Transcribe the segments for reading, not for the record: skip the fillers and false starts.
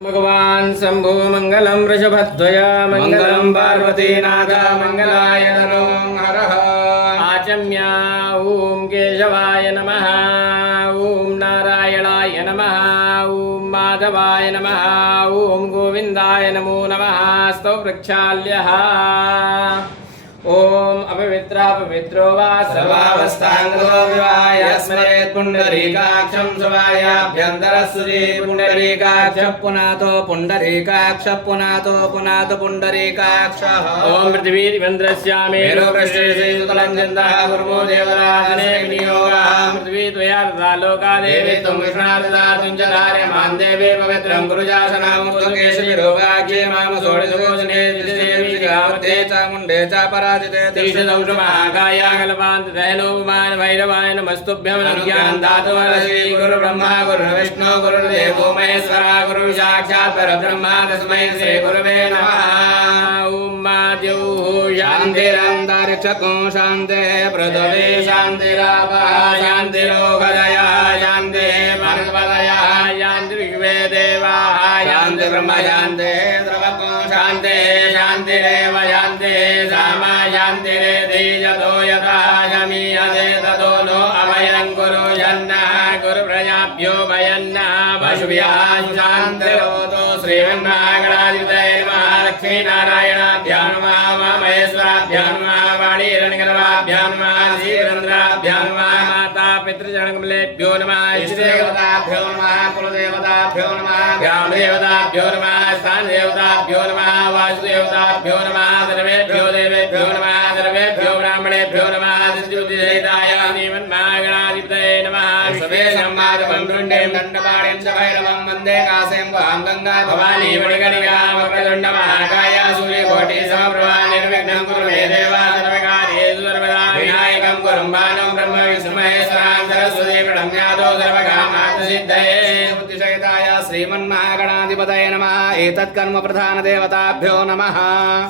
भगवान् शंभो मंगलम वृषभध्वज मंगलम पार्वतीनाथ मंगलाय नमो हरः। आचम्या ओम केशवाय नमः, ओम नारायणाय नमः, ओम माधवाय नमः, ओम गोविंदाय नमो नमः। स्तव प्रक्षाल्यः। ओम अपवित्र पवित्रो वा सर्वावस्थांगो विवाय स्मरेत् पुंडरीकाक्षं स्वायाभ्यन्तरस्सुरे पुंडरीकाक्ष पुनातो पुंडरीकाक्ष पुनातो पुनातो पुंडरीकाक्षः। ओम पृथ्वीरिन्द्रस्यामे मेरुपृष्ठेषुतलञ्जन्तः कुर्मो देवराजने विनियोगः। पृथ्वी त्वया दत्ता लोका देवी त्वं विष्णाददातुं च कार्यमान् देवे पवित्रं कुरुजासनामुत्केशविरोगाख्ये माम षोडशकोजने देवी गावते चामुण्डे च पराजिते तीर्थदौषमाकाया कल्पान्तदहनोपमान भैरवाय नमस्तुभ्यं नज्ञान धातुमरसि गुरु ब्रह्मा गुरु विष्णु गुरुदेवो महेश्वरा गुरु साक्षात् परब्रह्म तस्मै श्री गुरुवे नमः। ओम द्यौः शान्तिरन्तरिक्षको शान्तिः पृथिवी शान्तिरापः शान्तिरोगदयः शान्तिः पर्वतयः शान्तिर्विश्वे देवाः शान्ति ब्रह्म शान्तिः द्रवको शान्तिः शान्तिरेव शान्तिः सामा शान्तिरेधि यतो यथा शमीयते ततो नो अभयं कुरु यन्नः कुरु प्रजाभ्यो भयन्नः पशुभ्यः शान्तिरोतो श्रीमन्महागणाधिपतये नमः। लक्ष्मीनारायणाभ्यां नमः, महेश्वराभ्यां नमः, वाणीरण्यगर्भाभ्यां नमः, श्रीरन्ध्राभ्यां नमः, माता पितृचरणकमलेभ्यो नमः, इष्टदेवताभ्यो नमः, कुलदेवताभ्यो नमः, ग्रामदेवताभ्यो नमः, स्थानदेवताभ्यो नमः, वासुदेवताभ्यो नमः, सर्वेभ्यो देवेभ्यो नमः, सर्वेभ्यो ब्राह्मणेभ्यो नमः। ज्योतिषहिताय श्रीमन्महागणाधिपतये नमः। सर्वेषां माधवं वृण्डें दण्डपाणिं च भैरवं वन्दे कासें वां गङ्गा भवानी मणिकर्णिकां वक्रतुण्डमहाकाय सूर्यकोटि समप्रभा निर्विघ्नं कुरु मे देव सर्वकार्येषु सर्वदा विनायकं कुरु भानं ब्रह्म विष्णु महेश्वरां सरस्वती प्रणम्यादो सर्वकामार्थसिद्धये। ज्योतिषहिताय श्रीमन्महागणाधिपतये नमः। एतत्कर्म प्रधान देवताभ्यो नमः।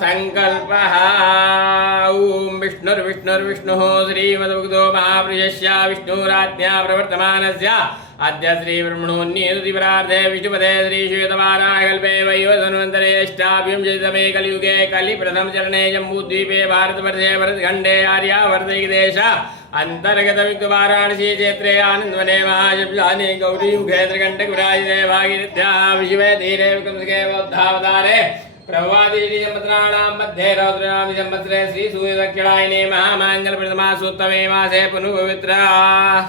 संकल्पः ओम विष्णुर्विष्णुर्विष्णुः श्रीमद्भक्तो महापुरुषस्य विष्णुराज्ञा प्रवर्तमानस्य अद्य श्रीब्रह्मणोन्नीतिपरार्धे विष्णुपदे श्रीश्वेतवाराकल्पे वैवस्वन्वन्तरे अष्टाविंशतितमे कलियुगे कलिप्रथमचरणे जम्बूद्वीपे भारतवर्षे भरतखण्डे आर्यावर्तदेश अंतर्गत वाराणसी क्षेत्रे आनन्दवने महाशब्दाने गौरीमुखे त्रिकण्ठकुराजिते भागीरथ्याः विशिवे धीरे विक्रमसुखे बौद्धावतारे प्रभवादिसंवत्सराणां मध्ये रौद्रनाम संवत्सरे श्रीसूर्यदक्षिणायने महामाङ्गल्यप्रथमासूत्तमे मासे पुनर्पवित्र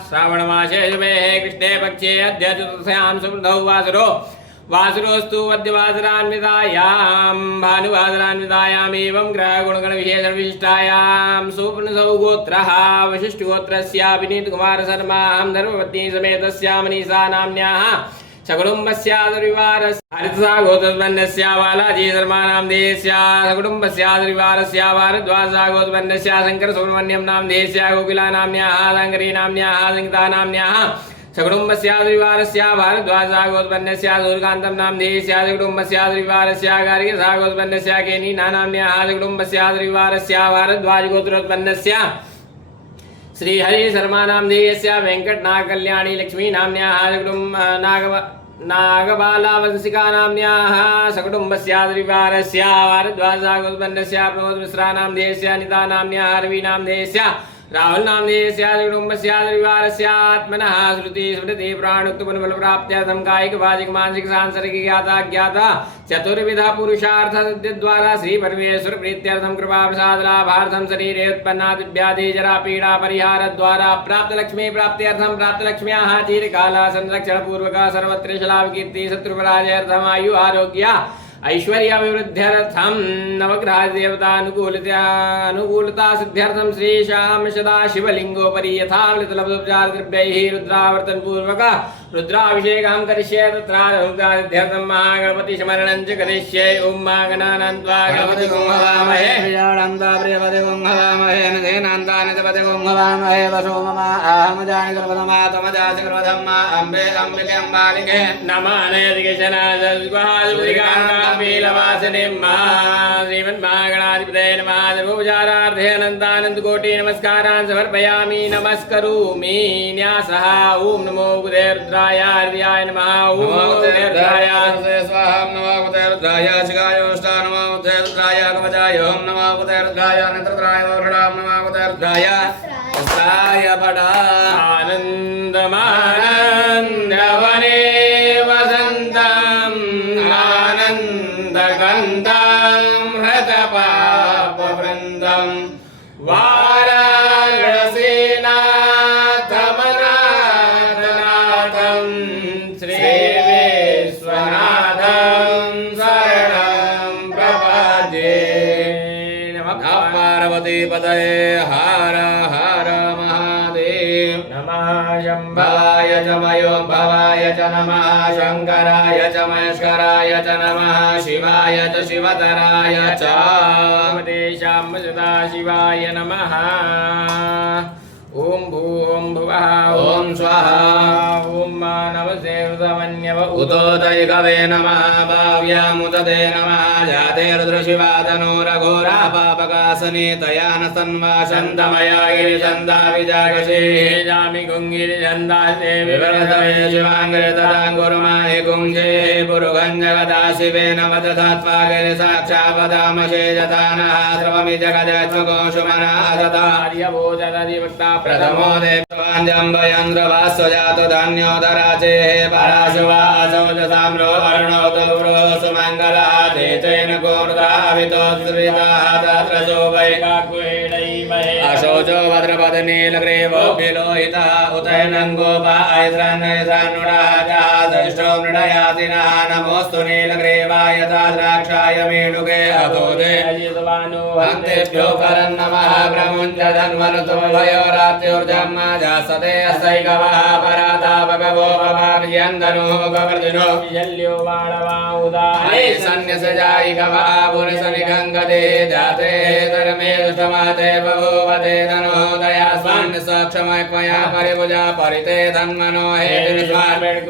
श्रावणमासे शुभे कृष्णे पक्षे अद्य चतुर्थ्यां सुमृतौ वासुरोस्तु वद्यवासरान्वितायां भानुवासरान्वितायाम् एवं ग्रहगुणगणविशेषविशिष्टायां सुपुनसौ गोत्रः वशिष्ठगोत्रस्य विनीतकुमारशर्मा धर्मपत्नी समेतस्य मनीषा नाम्न्याः सकुटुम्बस्यादरिवारस्य हरितसागोत्रवन्यस्य बालाजी शर्मानां देशस्य सकुटुम्बस्यादरिवारस्य भारद्वाजसागोत्रवन्यस्य शङ्करसुब्रह्मण्यं नाम देशस्य गोकुला नाम्न्याः शङ्करी नाम्न्याः संगीता नाम्न्याः सकुटुम्बस्यादरिवारस्य भारद्वाजसागोत्रवन्यस्य सूर्यकान्तं नाम देशस्य सकुटुम्बस्यादरिवारस्य गार्ग्यसागोत्रवन्यस्य केनीना नाम्न्याः सकुटुम्बस्यादरिवारस्य भारद्वाजगोत्रोत्पन्नस्य श्री हरि शर्मा नाम देयस्य वेंकट नाग कल्याणी लक्ष्मी नाम्न्याः नागबाला नाम्न्याः सकुटुम्बस्यादरिवारस्य भारद्वाजसागोत्रवन्यस्य प्रमोद मिश्रा नाम देयस्य अनिता नाम्न्याः रवि नाम देयस्य राहुल नाम देयस्य कुटुम्बस्यादरिवारस्य आत्मनः श्रुति स्मृति प्राणोक्तफलप्राप्त्यर्थं कायिक वाचिक मानसिक सांसारिक ज्ञाता चतुर्विधा पुरुषार्थ सिद्धिद्वारा श्री परमेश्वर प्रीत्यर्थं कृपा प्रसाद लाभार्थं शरीरे उत्पन्नादिव्याधि जरा पीड़ा परिहार द्वारा प्राप्त लक्ष्मी प्राप्त्यर्थं प्राप्त लक्ष्म्याः चिरकाला संरक्षण पूर्वक सर्वत्र लाभ कीर्ति शत्रुपराजयार्थं आयु आरोग्य ऐश्वर्याभिवृद्ध्यर्थं नवग्रह देवता अनुकूलता सिद्ध्यर्थं श्रीशां सदाशिवलिंगोपरि यथावलितलब्धोपचार द्रव्यैः रुद्रावर्तन पूर्वक रुद्राभिषेकं करिष्ये तत्रानुग्रहसिद्ध्यर्थं महागणपति स्मरणं च करिष्ये। ओम गणानान्त्वा गणपति हवामहे विजानन्ता प्रियपति हवामहे नधेनान्तानितपति हवामहे वसो मम अहं जानि सर्वधमा तमजासि सर्वधम्मा अम्बे अम्बिके अम्बालिके नमः नयदिकेशनादस्वाहादिकान्ता पीलवासिनीं श्रीमन्महागणाधिपतये नमः। सर्वोपचारार्थे अनन्तानन्दकोटि नमस्कारान् समर्पयामि नमस्करोमि न्यासः। ओम नमो बुधे रुद्रा रुद्राय हृदयाय नमः ओम रुद्राय स्वाहा नमो रुद्राय शिखायोष्टा नमो रुद्राय कवचाय ओम नमो रुद्राय नेत्रत्राय वरदाम नमो रुद्राय अस्त्राय पटा आनन्दमानन्दवने वसन्तम् आनन्दगन्धं हृतपापवृन्दम् वाराणसीनाथमनाथनाथं श्रीविश्वनाथं शरणं प्रपद्ये नमः पार्वती पतये हर हर महादेव नमः शम्भाय च मयोद्भवाय च नमः शङ्कराय च महेश्वराय च नमः शिवाय च शिवतराय च देशां सदा शिवाय नमः ॐ भूं भुवः ॐ स्वाहा ॐ मानवसेवतमन्यव उतोदयिकवे नमः भाव्यामुदते नमः जाते रुद्रशिवातनो रघोरा पापकासने तया न सन्वासन्तमया गिरिचन्दा विजागशे जामि गुङ्गिरिचन्दासे विवरतमे शिवाङ्गिरितराङ्गुरुमाहि कुञ्जे पुरुगञ्जगदा शिवेन वदधात्वा गिरिसाक्षापदामशे जतानः श्रवमि जगजत्मकोशुमनादता आर्यभोजनदिवक्ता प्रथमो देवाञ्जम्बयन्द्रवास्य जातो धन्योदराचेः पराशुवासौ च साम्रो वर्णौ तलुरो सुमङ्गलः तेन कोर्दावितो श्रिताः तत्र शोभैकाक्वेणैमहे अशोचो भद्रपदनीलग्रीवो विलोहितः उतैनं गोपायत्रान्नयत्रान्नुडाः दृष्टो मृडयातिनः नमोऽस्तु नीलग्रीवाय ताद्राक्षाय मेणुके अतोदे भक्तेभ्यो परं नमः प्रमुञ्चधन्वनुतुभयोरात्योर्जन्म जासते असैकवः परातापगवो भवार्यन्दनो गवर्धिनो जल्यो वाणवा उदारे सन्न्यसजायिकवः पुरुषनिगङ्गते जाते धर्मे दुष्टमते बभूवते तनोदया स्वान्निसक्षमयक्मया परिभुजा परिते धन्मनो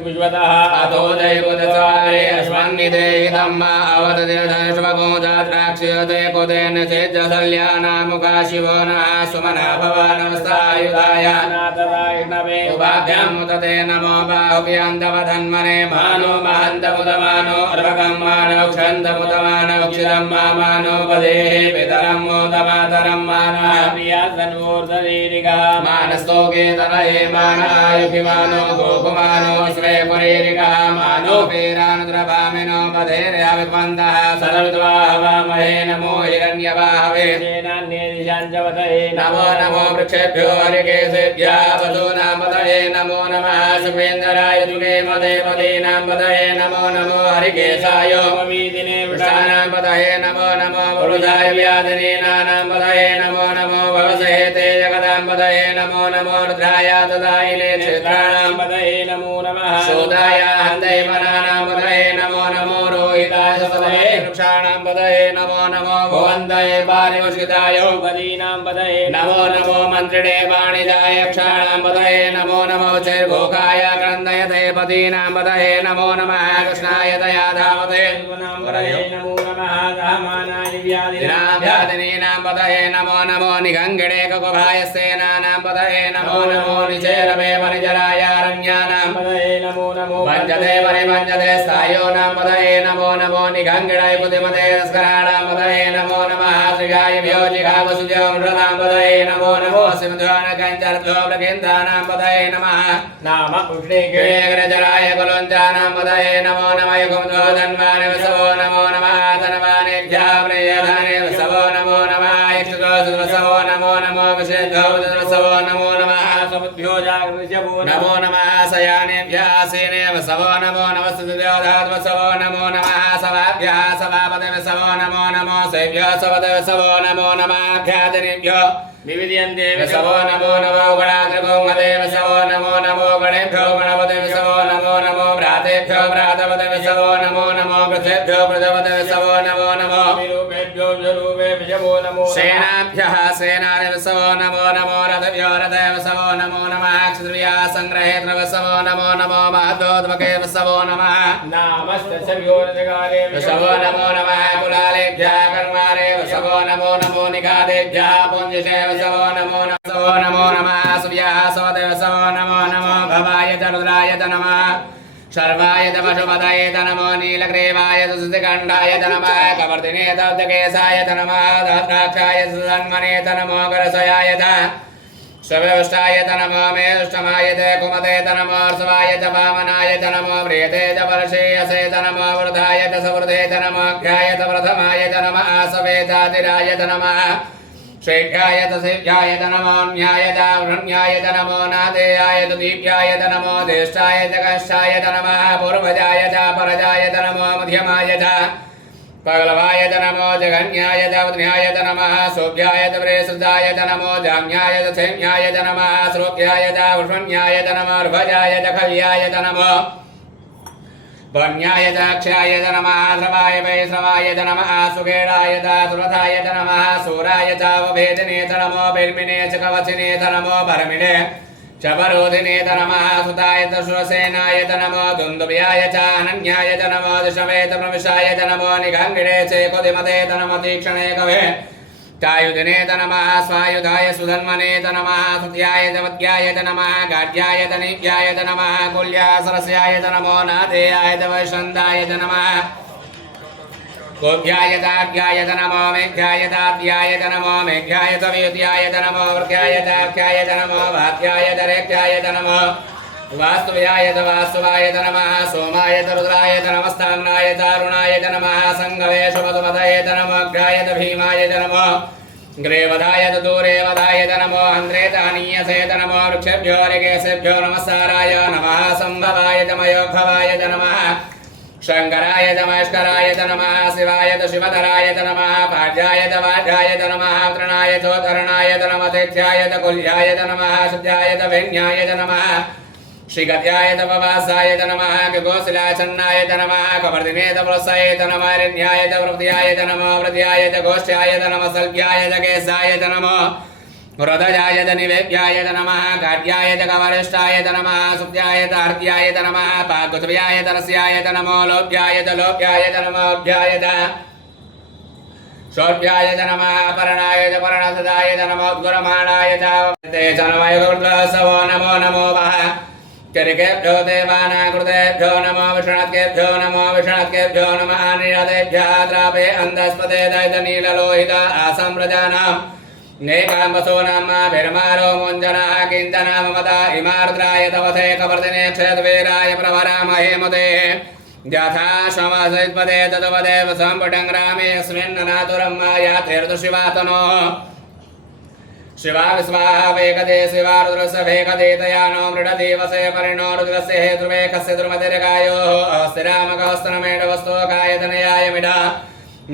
विश्वतः अतो दैवदचारे अश्वन्निते धम्म अवतदेवधनश्वको जाद्राक्ष्यते कुतेन चेज्जसल्यानामुखा शिवो नः सुमना भवानवस्तायुधाय उपाभ्यामुदते नमो बाहुभ्यान्तवधन्मने मानो महन्तमुदमानो अर्भकं मानव क्षन्तमुदमानव क्षिरं मानो पदेः पितरं मोदमातरं मानः मानस्तोके तनये मानायुभिमानो गोकुमानो श्रेयपुरीरिकः मानो पेरानुद्रभामिनो पदेर्याविद्वन्दः सदविद्वा हवामहे नमो हिरण्यवाहवे नमो नमो वृक्षेभ्यो हरिकेशेभ्यः वसूनां पतये नमो नमः सुमेन्द्राय जुगे मदे पदीनां पतये नमो नमो हरिकेशाय वृषाणां पतये नमो नमो पुरुषाय व्याधिनीनां पतये नमो नमो भवसे ते जगदां पतये नमो नमो रुद्राय तदायिले क्षेत्राणां पतये नमो नमः शोधाय हन्दैवनानां पतये नमो नमो रोहिताय पतये वृक्षाणां पतये नमो नमो भुवन्तये पारिवशिताय पदीनां पतये नमो नमो मन्त्रिणे वाणिजाय क्षाणां पतये नमो नमो चैर्घोखाय क्रन्दयते पदीनां पतये नमो नमः कृष्णाय दया धावते नमो नमः रामानाय व्याधिनीनां पतये नमो नमो निगङ्गिणे ककुभाय सेनानां पतये नमो नमो निचेरमे परिजराय रण्यानां पतये नमो नमो पञ्चते परिपञ्चते स्थायोनां पतये नमो नमो निगङ्गिणे बुद्धिमते तस्कराणां पतये नमो नमः श्रियाय व्योजिघावसुजो मृडां पतये नमो नमो सिंधुवानकञ्चरद्भ्यो प्रकेन्द्राणां पतये नमः नाम पुष्णिके गिरिजराय कुलुञ्चानां पतये नमो नमः युगमधो धन्वाने वसवो नमो नमः धनवानेभ्यः प्रियधने वसवो नमो नमः इक्षुदोषवो नमो नमो विषेभ्यो वसवो नमो नमः समुद्भ्यो जागृत्यभो नमो नमः शयानेभ्यः सेने वसवो नमो नमः सुदेवदाद्वसवो नमो नमः सवाभ्यः सभापते वसवो नमो नमो सेभ्यः सवते वसवो नमो नमः ख्यातिनेभ्यो विविद्यन्ते वसवो नमो नमो गणात्रिभौमदे वसवो नमो नमो गणेभ्यो गणपते वसवो नमो नमो भ्रातेभ्यो भ्रातपते वसवो नमो नमो पृथेभ्यो प्रजपते वसवो नमो नमो विरूपेभ्यो विरूपेभ्यो नमो सेनाभ्यः सेनाने वसवो नमो नमो रथभ्यो रथे वसवो नमो नमः क्षत्रियाः संग्रहे वसवो नमो नमो महदोद्भगे वसवो नमः नामस्तस्यो जगारे वसवो नमो नमः कुलालेभ्यः कर्मारे वसवो नमो नमो निगादेभ्यः पुञ्जसे वसवो नमो नमः सूर्याः सोदे वसवो नमो नमो भवाय च रुद्राय च नमः शर्वाय च पशुपतये च नमो नीलग्रीवाय च सुतिकण्ठाय च नमः कवर्तिने च केशाय च नमः दात्राक्षाय च सन्मने च नमो करसयाय च शवष्टाय च नमो मेष्टमाय च कुमते च नमो अर्षवाय च वामनाय च नमो प्रियते च वर्षेयसे च नमो वृद्धाय च सवृद्धे च नमो अघ्याय च प्रथमाय च नमः आसवेतातिराय च नमः श्रेष्ठाय च सेव्याय च नमो न्याय च वृण्याय च नमो नादेयाय च दीप्याय च नमो ज्येष्ठाय च कष्टाय च नमः पूर्वजाय च परजाय च नमो मध्यमाय च पगलवाय च नमो जगन्याय च वृण्याय च नमः शोभ्याय च प्रेसृताय च नमो जाम्याय च क्षेम्याय च नमः श्रोभ्याय च वृष्ण्याय च नमो अर्भजाय च खल्याय च नमो वन्याय च अक्षयाय च नमः श्रवाय वैश्रवाय च नमः सुखेडाय च सुरथाय च नमः सूराय च वभेदिने च नमो बिर्मिने च कवचिने च नमो परमिने च परोधिने च नमः सुताय च सुरसेनाय च नमो दुन्दुभ्याय च अनन्याय च नमो दिशवे च प्रविशाय च नमो निगङ्गिणे च कुदिमते च नमो तीक्ष्णे कवे चायुधिने च नमः स्वायुधाय सुधन्वने च नमः सत्याय च वत्याय च नमः गाढ्याय च नीत्याय च नमः कुल्यासरस्याय च नमो नादेयाय च वैशन्दाय च नमः गोभ्याय च आज्ञाय च नमो मेघ्याय च आद्याय च नमो मेघ्याय च व्युत्याय च नमो वृत्याय च आख्याय च नमो वात्याय च रेख्याय च नमो वास्तुव्याय च वास्तुवाय च नमः सोमाय च रुद्राय च नमस्ताम्नाय च अरुणाय च नमः संगवे शुभदुपदये च नमो अग्राय च भीमाय च नमो ग्रेवधाय च दूरेवधाय च नमो हन्द्रे च हनीयसे च नमो वृक्षेभ्यो ऋकेशेभ्यो नमस्काराय नमः सम्भवाय च मयोद्भवाय च नमः शङ्कराय च महेश्वराय च नमः शिवाय च शिवधराय च नमः पाढ्याय च वाढ्याय च नमः तृणाय चोद्धरणाय च नमः तेथ्याय च कुल्याय च नमः शुद्धाय च वैन्याय च नमः श्रीगत्याय च पवासाय च नमः गोशिलाचन्नाय च नमः कवर्दिने च पुलसाय च नमः ऋण्याय च वृद्ध्याय च नमः वृद्ध्याय च गोष्ठ्याय च नमः सल्भ्याय च केशाय च नमः हृदयाय च निवेद्याय च नमः गाढ्याय च कवरिष्ठाय च नमः सुप्त्याय च हर्त्याय च नमः पाकुत्व्याय च रस्याय च नमो लोभ्याय च लोभ्याय च नमो अभ्याय च शोभ्याय च नमः परणाय च पर्णसदाय च नमो उद्गुरमाणाय च नमो नमो नमो वः चरिकेभ्यो देवानां कृतेभ्यो नमो विष्णुकेभ्यो विष्णुकेभ्यो नमः निरदेभ्यः द्रापे अन्धस्पते दैतनीललोहित आसं प्रजानां नेकाम्बसूनामाभिर्मारो मुञ्जनः किञ्चनाममता इमार्द्राय तवसे कवर्दिने क्षेद्वीराय प्रवरामहे मुदे यथा श्वमसैत्पदे तदवदेव सम्पटङ्ग्रामे अस्मिन्ननातुरं मायातिर्दुशिवातनोः शिवा विस्वाहा वेकदे शिवा रुद्रस्य वेकदेतया नो मृडदेवसे परिणो रुद्रस्य हेतुर्वेकस्य दुर्मतिर्गायोः अस्थिरामकौस्तनमेढवस्तोकायतनयाय मिडा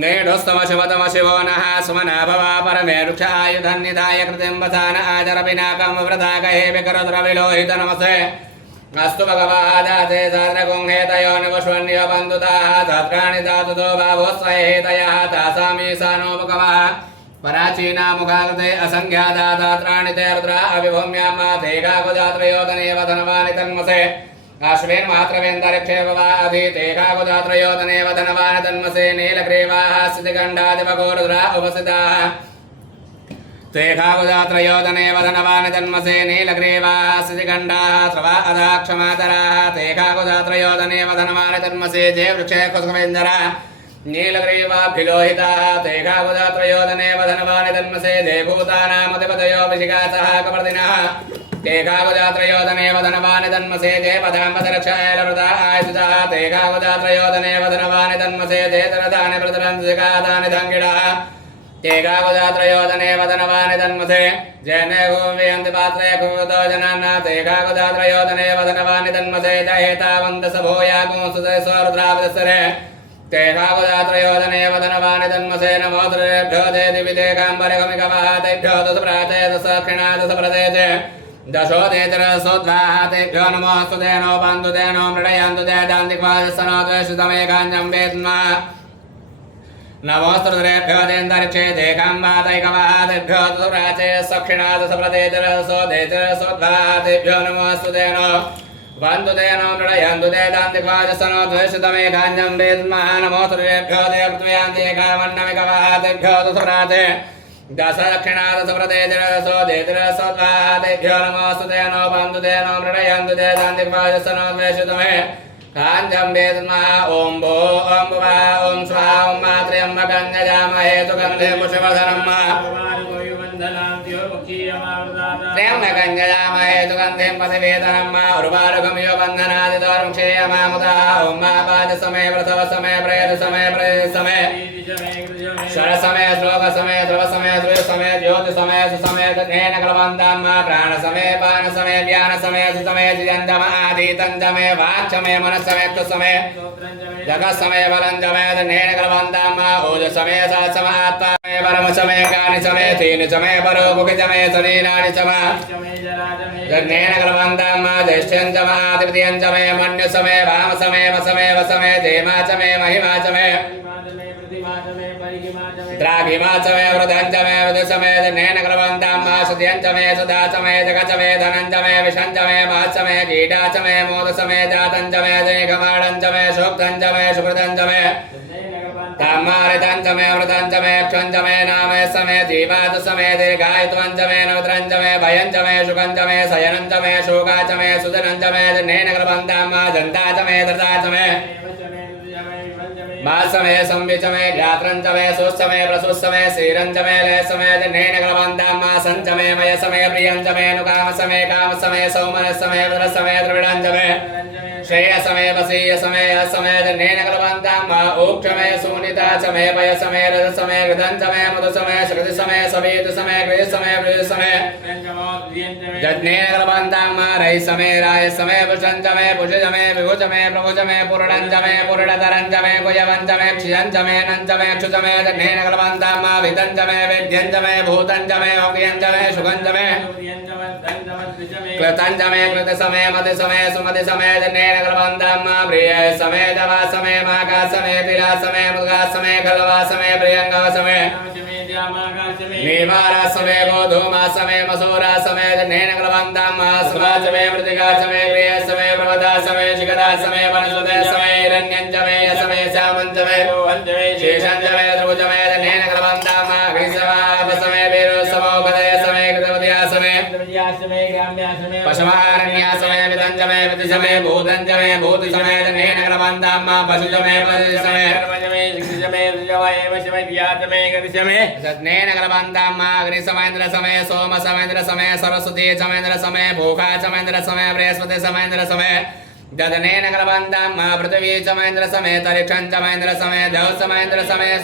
नेढोस्तमशिवतमशिवो नः सुमना भवा परमे वृक्षायुधन्निधाय कृतिं वसान आचरपिनाकं व्रताकहे विकरद्रविलोहित नमसे अस्तु भगवादाते साद्रगुंहेतयो निवश्वन्यो बन्धुताः सात्राणि धातुतो भावोस्वहेतयः तासामीशानो भगवः पराचीना मुखाकृते असंख्याता दात्राणि ते रुद्रा अविभूम्यामा तेगाकुजात्रयोदनेव धनवानि तन्मसे अश्वेन मात्रवेन्दरक्षेपवाधि तेगाकुजात्रयोदनेव धनवानि तन्मसे नीलग्रीवाः स्थितिगण्डादिपगो रुद्रा उपस्थिताः तेगाकुजात्रयोदनेव धनवानि तन्मसे नीलग्रीवाः स्थितिगण्डाः स्रवा अधाक्षमातराः तेगाकुजात्रयोदनेव धनवानि तन्मसे जे वृक्षे कुसुमेन्दरा नीलग्रीवाभिलोहिताः तेगाकुजात्रयोदनेव धनवानि तन्मसे देवभूतानामधिपतयो विशिखासः कवर्दिनः तेगाकुजात्रयोदनेव धनवानि तन्मसे जे पदाम्बदरक्षायलवृता आयुषः तेगाकुजात्रयोदनेव धनवानि तन्मसे जे तरधानि प्रतरन्सिकातानि धङ्गिडः तेगाकुजात्रयोदनेव धनवानि तन्मसे जैने गोव्यन्ति पात्रे कुतो जनाना तेगाकुजात्रयोदनेव धनवानि तन्मसे जहेतावन्तसभोयागुंसुते स्वरुद्रावदसरे तेगाकुजात्रयोदनेव धनवानि तन्मसे नमो त्रिभ्यो देदिविदेकाम्बरिगमिकवः तेभ्यो दशप्राचे दशक्षिणा दशप्रदेचे दशोदेतरसोद्वाः तेभ्यो नमोऽस्तु तेनो बन्धु तेनो मृडयन्तु ते दान्तिक्वादस्तनो द्वेषितमेकाञ्जं वेद्मा नमोस्तुरेभ्यो देन्दरिक्षे देकाम्बादैकवादेभ्यो सुराचे सक्षिणाद सप्रदेजरसो देजरसोद्भातेभ्यो नमोऽस्तु तेनो वन्दु तेनो नृणयन्तु ते दान्तिक्वाजसनो द्वेषितमे काञ्जं वेद्मः नमोस्तुरेभ्यो देवपृथ्व्यान्तिकामन्नमिकवादेभ्यो सुराचे दशदक्षिणाद सप्रदेजरसो देजरसोद्भातेभ्यो नमोऽस्तु तेनो वन्दु तेनो नृणयन्तु ते दान्तिक्वाजसनो द्वेषितमे काञ्जं वेद्मः ॐ भो ॐ भुवा ॐ स्वाहा ॐ मात्र्यम्बकं यजामहे सुगन्धे पुष्पवर्धनं त्र्यम्बकं यजामहे सुगन्धिं पतिवेदनं उर्वारुकं यो बन्धनादिदोर्ं क्षेयमामुदः ॐ मापादसमये प्रसवसमये प्रेतसमये शरसमये श्लोकसमये ध्रुवसमये श्रूयसमये ज्योतिसमये सुसमये तन्नेन कलवन्तं प्राणसमये पानसमये ज्ञानसमये सुसमये जिजन्तमादीतञ्जमे वाक्समये मनस्समये तुसमये जगत्समये बलञ्जमये तन्नेन कलवन्तं ओजसमये सहस्रमात्मामये परमसमये कानिसमये तीनिसमये परोमुखिसमये शनीनानिसमये तन्नेन कलवन्तं ज्येष्ठ्यञ्जमादिपतियञ्जमये मन्युसमये वामसमये वसमये वसमये धेमाचमये महिमाचमये द्राघिमाचमये वृद्धञ्जमये वृद्धसमये तन्नेन कलवन्तं सुध्यञ्जमये सुदाचमये जगचमये धनञ्जमये विषञ्जमये महत्समये कीटाचमये मोदसमये जातञ्जमये देघमाणञ्जमये शोक्तञ्जमये सुकृतञ्जमये तामारितञ्जमये अमृतञ्जमये क्षञ्जमये नामये समये जीवातुसमये दीर्घायुत्वञ्जमये नवत्रञ्जमये भयञ्जमये शुकञ्जमये शयनञ्जमये शोकाचमये सुधनञ्जमये तन्नेन कलवन्तं दन्ताचमये दृताचमये मासमये संविचमये ज्ञात्रञ्जमये सुसमये प्रसुसमये श्रीरञ्जमये लयसमये तन्नेन कलवन्तं सञ्जमये मयसमये प्रियञ्जमये नुकामसमये कामसमये सौमनसमये वृत्रसमये द्रविडञ्जमये श्रेयसमये वसीयसमये असमये तन्नेन कलवन्तं ओक्षमये शून्यताचमये भयसमये रजसमये घृतञ्जमये मधुसमये शक्तिसमये सवेतसमये कृतसमये वृद्धसमये तन्नेन कलवन्तं रयिसमये रायसमये पुषञ्जमये पुषजमये विभुजमये प्रभुजमये पूर्णञ्जमये पूर्णतरञ्जमये कुयवञ्जमये क्षियञ्जमये नञ्जमये क्षुजमये तन्नेन कलवन्तं विदञ्जमये वेद्यञ्जमये भूतञ्जमये औक्यञ्जमये सुगञ्जमये कृतञ्जमये कृतसमये मतिसमये सुमतिसमये तन्नेन कलवन्तं प्रियसमये दवासमये माघासमये तिलासमये मृगासमये खलवासमये प्रियङ्गासमये नीवारासमये गोधूमासमये मसूरासमये तन्नेन कलवन्तं सुभाचमये मृतिकाचमये प्रियसमये प्रवदासमये शिखदासमये वनस्पतयसमये हिरण्यञ्जमये यसमये श्यामञ्जमये शेषञ्जमये ध्रुवजमये तन्नेन कलवन्तं ग्रीष्मवागतसमये वीरोत्सवोपदयसमये कृतवत्यासमये पशुमारण्यासमये विदञ्जमये विदिशमये भूतञ्जमये भूतिसमये तन्नेन कलवन्तं पशुजमये पशुसमये तन्नेन कलवन्तं अग्निसमयेन्द्रसमये सोमसमयेन्द्रसमये सरस्वतीसमयेन्द्रसमये भूखाचमयेन्द्रसमये बृहस्पतिसमयेन्द्रसमये ददनेन कलवन्तं पृथिवीचमयेन्द्रसमये तरिक्षञ्चमयेन्द्रसमये द्यौसमयेन्द्रसमये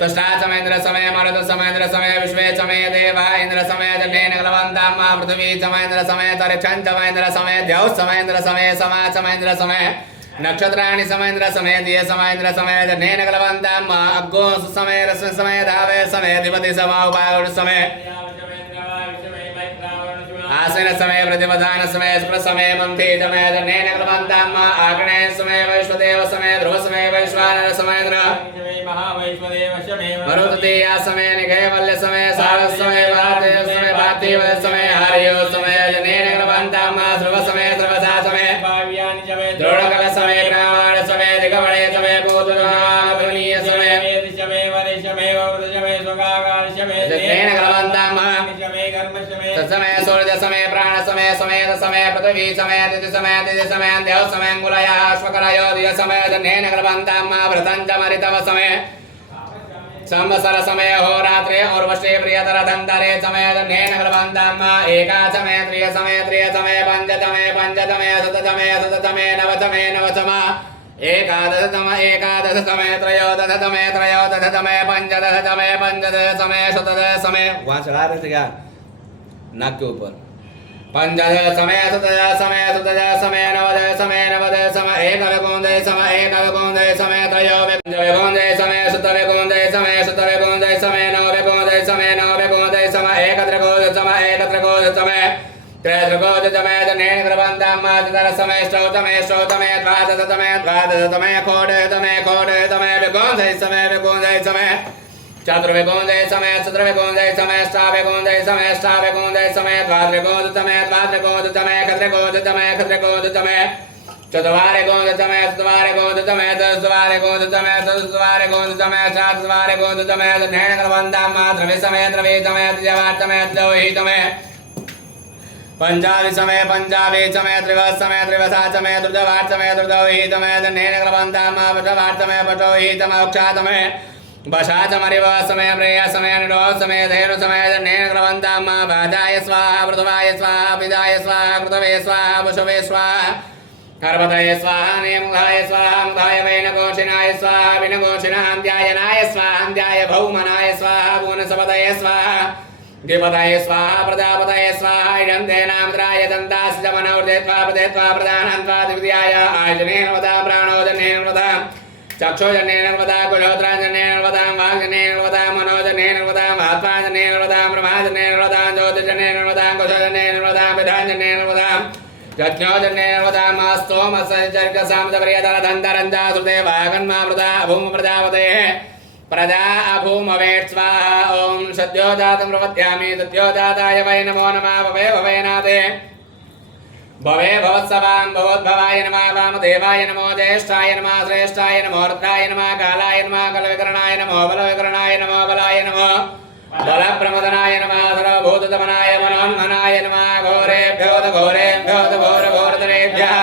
तुष्टाचमयेन्द्रसमये मरुतसमयेन्द्रसमये विश्वेचमये देवा इन्द्रसमये तन्नेन कलवन्तं पृथिवीचमयेन्द्रसमये तरिक्षञ्चमयेन्द्रसमये द्यौसमयेन्द्रसमये समाचमयेन्द्रसमये नक्षत्राणि समयेन्द्रसमये दियसमयेन्द्रसमये तन्नेन कलवन्तं अग्गोसमये रश्मिसमये धावय समये अधिपति समये आसीनसमये प्रतिपदानसमये शुक्रसमये मन्थीजमये तन्नेन कलवन्तं आग्नेयसमये वैश्वदेवसमये ध्रुवसमये वैश्वानरसमये मरुततीयासमये निघयवल्यसमये सारसमये भारतीयसमये भारतीयसमये हरियोसमये तन्नेन कलवन्तं ध्रुवसमये ध्रुवसासमये द्रोणकलसमये ग्रामाणसमये दिगमणयसमये भूतनाभरणीयसमये तन्नेन कलवन्तं तत्समये सूर्यसमये प्राणसमये समेतसमये पृथिवीसमये तिथिसमये देवसमये अंगुलयः अश्वकरयोदियसमये तन्नेन कलवन्तं भृतञ्जमरितवसमये संवत्सरसमये होरात्रे उर्वशी प्रियतरदन्तरे समये तन्नेन कलवन्तं एकाचमये त्रियसमये पञ्चतमे शततमे नवतमे एकादशतमे त्रयोदशतमे पञ्चदशतमे शतदशतमे वहाँ चढ़ा रहे थे क्या नाक के ऊपर पंचदशतमे शतदशतमे नवदशतमे एकविंशतितमे त्रयोविंशतितमे शतविंशतितमे नवविंशतितमे एकत्रिंशतितमे त्रैत्रकोदतमे जनेन कृपन्तामातरसमे श्रौतमे श्रौतमे द्वादशतमे द्वादशतमे खोडतमे खोडतमे विगोंधै समय चतुर्विगोंधै समय चतुर्विगोंधै समय अष्टाविगोंधै समय अष्टाविगोंधै समय द्वादशकोदतमे द्वादशकोदतमे खद्रकोदतमे खद्रकोदतमे चतुर्वारे गोदतमे चतुर्वारे गोदतमे चतुर्वारे गोदतमे चतुर्वारे गोदतमे चतुर्वारे गोदतमे जनेन कृपन्तामातरवे समय द्रवे समय द्विवार्तमे द्वैतमे पंचावि समय त्रिवस समय त्रिवसा समय दुर्धवाट समय दुर्धवहित समय जनेन कृपन्तामा पटवाट समय पटोहित मोक्षात समय बशाच मरिव समय प्रेय समय निरो समय धेनु समय जनेन कृपन्तामा भाजाय स्वाहा पृथवाय स्वाहा पिदाय स्वाहा पृथवे स्वाहा पशवे स्वाहा हर्वदय स्वाहा नेमुखाय स्वाहा मुखाय वैनकोशिनाय स्वाहा विनकोशिनान्ध्यायनाय स्वाहा अन्ध्याय भौमनाय स्वाहा भुवनसपदय स्वाहा दिपदय स्वाहा प्रजापदय स्वाहा इडन्तेनामद्राय दन्तास्जमनौर्देत्वा प्रदेत्वा प्रधानन्त्वा दिव्याय आयजनेन वदा प्राणोजनेन वदा चक्षुजनेन वदा कुलोत्राजनेन वदा वाग्जनेन वदा मनोजनेन वदा आत्माजनेन वदा ब्रह्माजनेन वदा ज्योतिजनेन वदा कुशजनेन वदा विधानजनेन वदा यज्ञोजनेन वदा मास्तोमसजर्गसामदपर्यदरधन्तरञ्जा सुदेवागन्मा प्रदा भूम प्रजापतेः प्रजा अभूमवेत् स्वाहा ओम सद्योजातं प्रपद्यामि सद्योजाताय वै नमो नमः भवे भवेनाथे भवे भवत्सवां भवोद्भवाय नमः वामदेवाय नमो ज्येष्ठाय नमः श्रेष्ठाय नमो रुद्राय नमः कालाय नमः कलविकरणाय नमो बलविकरणाय नमो बलाय नमो बलप्रमदनाय नमः सर्वभूतदमनाय मनोन्मनाय नमः घोरेभ्यो घोरतरेभ्यः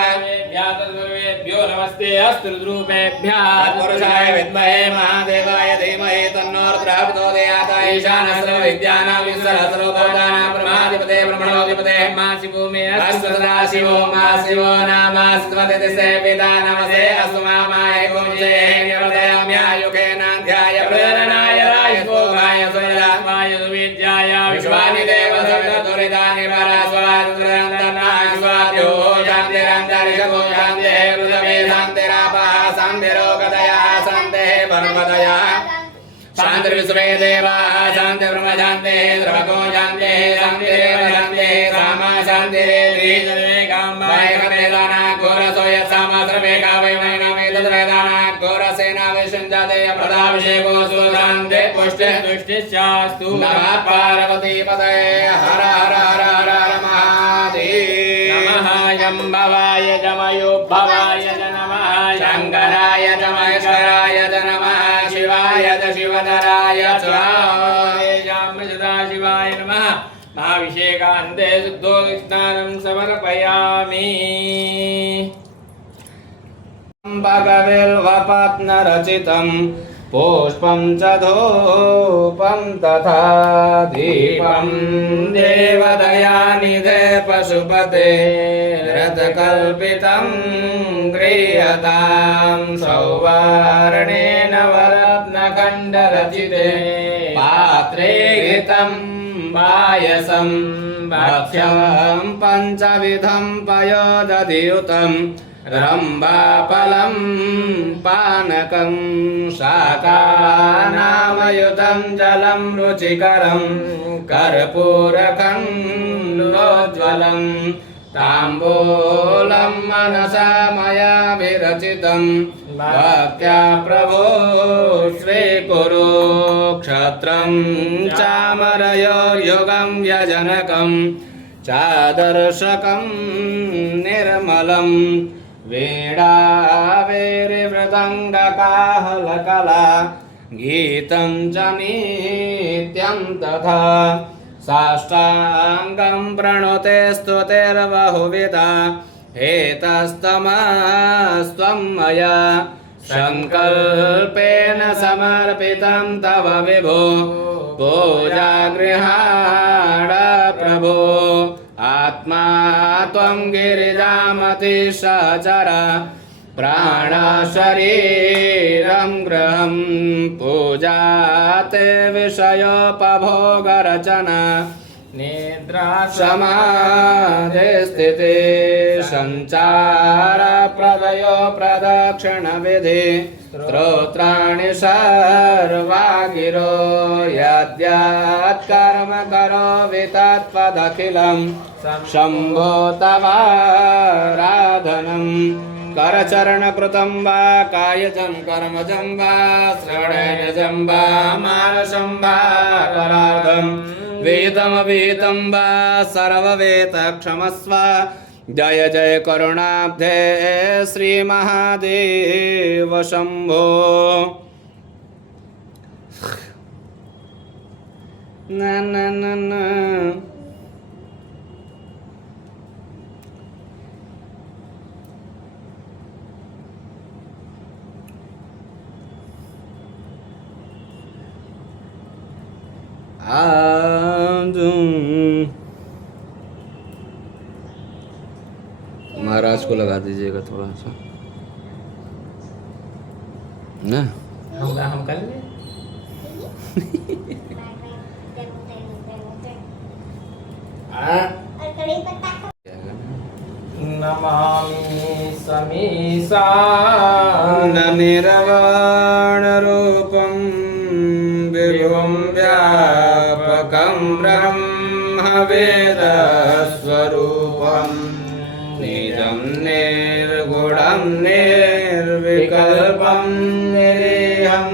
नमस्ते अस्तु रुद्रूपेभ्यः पुरुषाय विद्महे महादेवाय धीमहि तन्नो रुद्रः प्रचोदयात् ईशानः सर्वविद्यानां सर्वभूतानां ब्रह्माधिपते ब्रह्मणोऽधिपते मा शिवो मे अस्तु सदाशिवो मा शिवो नामास्त्वते सेविता नमस्ते अस्तु मामाय गुंजे निवदयाम्यायुगेनाध्याय प्रेरणाय रायस्वोभाय सुविलात्माय सुविद्याय विश्वानि देव सर्वदुरिता निवारा स्वादुरन्तनाय स्वाभ्यो शान्तिरन्तरिषभो शान्तिः शान्तिरोगदया शान्तिः परमदया शान्तिर्विश्वे देवाः शान्ति ब्रह्म शान्तिः द्रवको शान्तिः शान्तिरेव शान्तिः सामा शान्तिरेकाम्बायकमेदाना घोरसो यत्सामा सर्वेका वै मैनामेतद्वेदाना घोरसेना विशुञ्जाते प्रदाभिषेको सुशान्ते पुष्टिः तुष्टिश्चास्तु नमः पार्वती पतये हर हर हर हर हर महादेव नमः जम्भवाय जमयोभवाय शंकराय च महेश्वराय च नमः शिवाय च शिवधराय च शिवाय नमः महाभिषेकान्ते शुद्धोस्नानं समर्पयामि भगविल्वपत्नरचितं पुष्पं च धूपं तथा दीपं देवदयानिधे पशुपते रथकल्पितं गृह्यतां सौवर्णेन वरत्नखण्डरचिते पात्रे घृतं पायसं भक्ष्यं पञ्चविधं पयोदधियुतं रम्भाफलं पानकं शाकानामयुतं जलं रुचिकरं कर्पूरखण्डोज्ज्वलं ताम्बूलं मनसा मया विरचितं भक्त्या प्रभो स्वीकुरु क्षत्रं चामरयोर्युगं व्यजनकं चादर्शकं निर्मलं वीणावेरिमृदङ्गकाहलकला गीतं च नित्यं तथा साष्टाङ्गं प्रणुते स्तुतिर्बहुविधा हेतस्तमस्त्वं मया संकल्पेन समर्पितं तव विभो पूजागृहाण प्रभो आत्मा त्वं गिरिजामतिसचर प्राणशरीरं गृहं पूजाते विषयोपभोगरचना निद्रा समाधिस्थिते सञ्चारप्रदयो प्रदक्षिणविधि स्तोत्राणि सर्वा गिरो यद्यत्कर्म करोमि तत्पदखिलं शम्भो तवाराधनम् करचरणकृतं वा कायजं कर्मजं वा श्रवणजं वा मानसं वा करार्थं वेदमवेदं वा सर्ववेदक्षमस्व जय जय करुणाब्धे श्री महादेव शंभो न न न न महाराज को लगा दीजिएगा थोड़ा सा ना हम कर लें नमामि समीसा निर्वाणरूपं विभुं व्यापकं ब्रह्मवेदस्वरूपं निजं निर्गुणं निर्विकल्पं निरीहं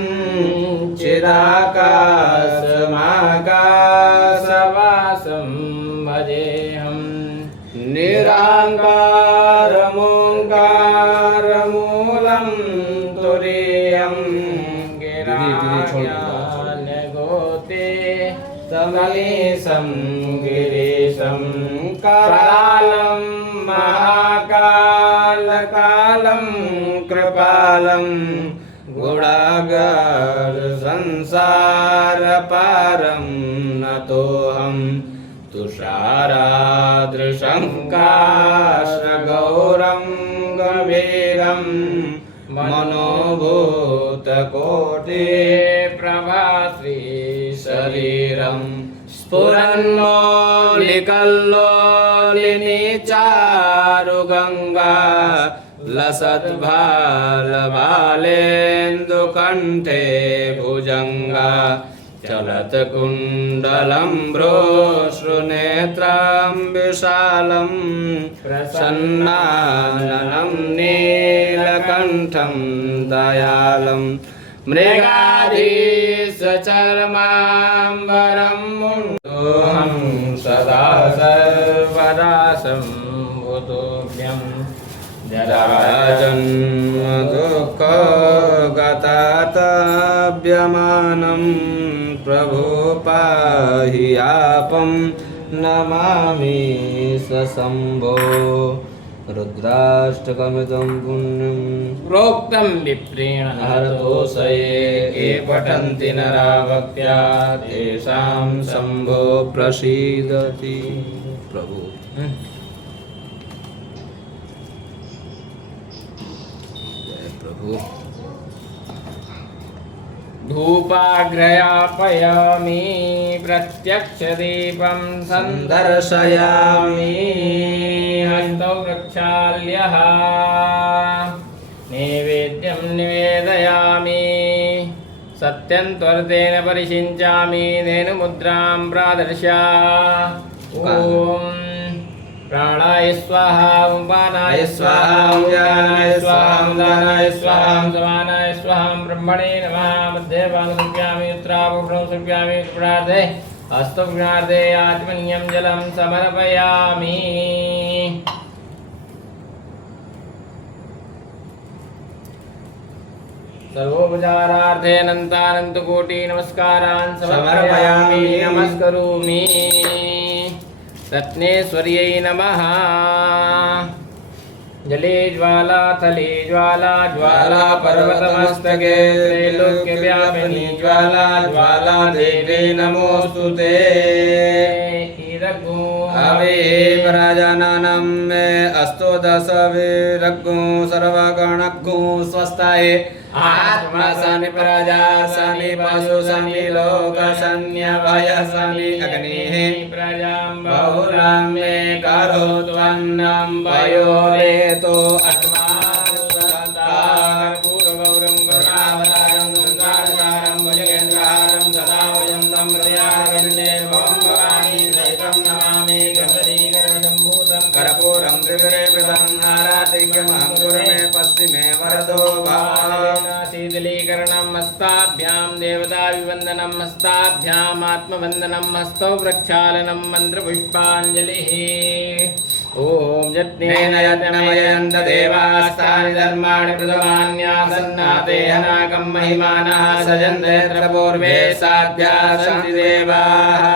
चिदाकाशमाकाशवासं भजेऽहं निराकारमोङ्कारमूलं तुरीयं गिराज्ञानगोते तमनीशं गिरीशं करालं महाकालकालं कृपालं गुणागार संसारपारं नतोऽहं तुषारादृशं काशगौरं गभीरं मनोभूतकोटि प्रभाश्री शरीरं स्फुरन्मौलिकल्लोलिनी चारुगङ्गा लसद्भालबालेन्दुकण्ठे भुजङ्गा चलत्कुण्डलं भ्रोश्रुनेत्रं विशालं प्रसन्नाननं नीलकण्ठं दयालं मृगाधीशचर्माम्बरं मुण्डोऽहं सदा सर्वदा सम्बुद्धोऽभ्यम् जराजन्म दुःखगतातव्यमानं प्रभो पाहि आपं नमामि सशम्भो रुद्राष्टकमिदं पुण्यं प्रोक्तं विप्रेण हरतोषये ये पठन्ति नरा भक्त्या तेषां शम्भो प्रसीदति प्रभु धूपाग्रयापयामि प्रत्यक्षदीपं सन्दर्शयामि हस्तौ प्रक्षाल्यः नैवेद्यं निवेदयामि सत्यं त्वरतेन परिषिञ्चामि धेनुमुद्रां प्रादर्श्य ॐ प्राणाय स्वाहा उपानाय स्वाहा ज्ञानाय स्वाहा दानाय स्वाहा समानाय स्वाहा ब्रह्मणे नमः मध्ये भागसंज्ञामि उत्तराभूषणं संज्ञामि उत्तरार्धे हस्तज्ञार्धे आत्मनीयं जलं समर्पयामि सर्वोपचारार्थे अनन्तानन्तकोटि नमस्कारान् समर्पयामि नमस्करोमि रत्नेश्वर्यै नमः जले ज्वाला थले ज्वाला ज्वाला पर्वतमस्तके त्रैलोक्यव्यापिनी ज्वाला ज्वाला देवे नमोस्तुते हवे प्रजानानं मे अस्तु दशविरग्गो सर्वगणग्गो स्वस्ताय आत्मा सनि प्रजा सनि पशु सनि लोक सन्यभय सनि अग्निः प्रजां बहुलां मे करोत्वन्नं वयोरेतो अस्मात् पूर्वगौरं वरुणावतारं गङ्गाधरं भुजगेन्द्रहारं सदा वयं तं हृदयारविन्दे भवानी सहितं नमामि गणपतिगणपतिं शिखरे प्रधानाराधिक्यमहं कुरु मे पश्चिमे वरदो भाव शीतलीकरणं हस्ताभ्यां देवताभिवन्दनं हस्ताभ्याम् आत्मवन्दनं हस्तौ प्रक्षालनं मन्त्रपुष्पाञ्जलिः ॐ यज्ञेन यज्ञमयन्त देवास्तानि धर्माणि प्रथमान्यासन्नातेहनाकं महिमानः सजन्ते यत्र पूर्वे साध्या सन्ति देवाः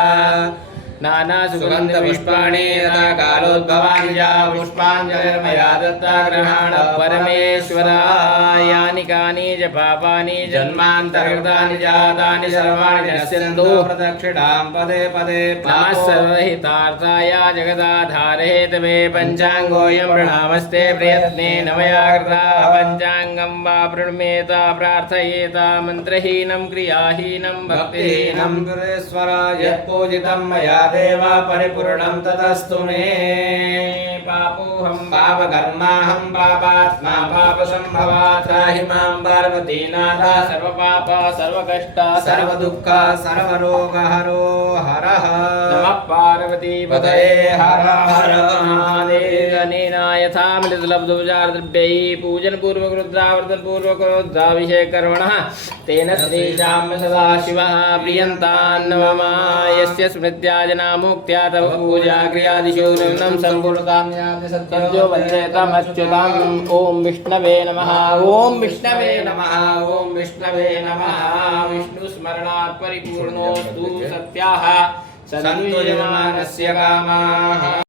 नानासुगन्धपुष्पाणि यथा कालोद्भवानि या पुष्पाञ्जलिर्मया दत्ता गृहाण परमेश्वराय यानि कानि च पापानि जन्मान्तर्गतानि जातानि सर्वाणि नश्यन्तु प्रदक्षिणां पदे पदे नमः सर्वहितार्थाय जगदाधारहेतवे पञ्चाङ्गोऽयं प्रणामस्ते प्रयत्नेन मया कृता पञ्चाङ्गं वा प्रणमेत प्रार्थयेत मन्त्रहीनं क्रियाहीनं भक्तिहीनं गुरेश्वर यत्पूजितं मया देवा परिपूर्णं ततस्तु मे पापोऽहं पापकर्माहं पापात्मा पापसम्भवा त्राहि मां पार्वतीनाथ सर्वपाप सर्वकष्ट सर्वदुःख सर्वरोगहरो हरः नमः पार्वती पतये हर हर महादेव यथा मृदुलब्धोपचारद्रव्यैः पूजनपूर्वक रुद्रावर्तनपूर्वक रुद्राभिषेककर्मणः तेन श्रीराम सदाशिवः प्रियन्तान्नवमा यस्य स्मृत्या जनामुक्त्या तव पूजा क्रियादिषु निम्नं सम्पूर्णतां याति सत्यं जो वन्देतमच्युताम् ॐ विष्णवे नमः ॐ विष्णवे नमः ॐ विष्णवे नमः विष्णुस्मरणात् परिपूर्णोऽस्तु सत्याः सन्तु यजमानस्य कामाः।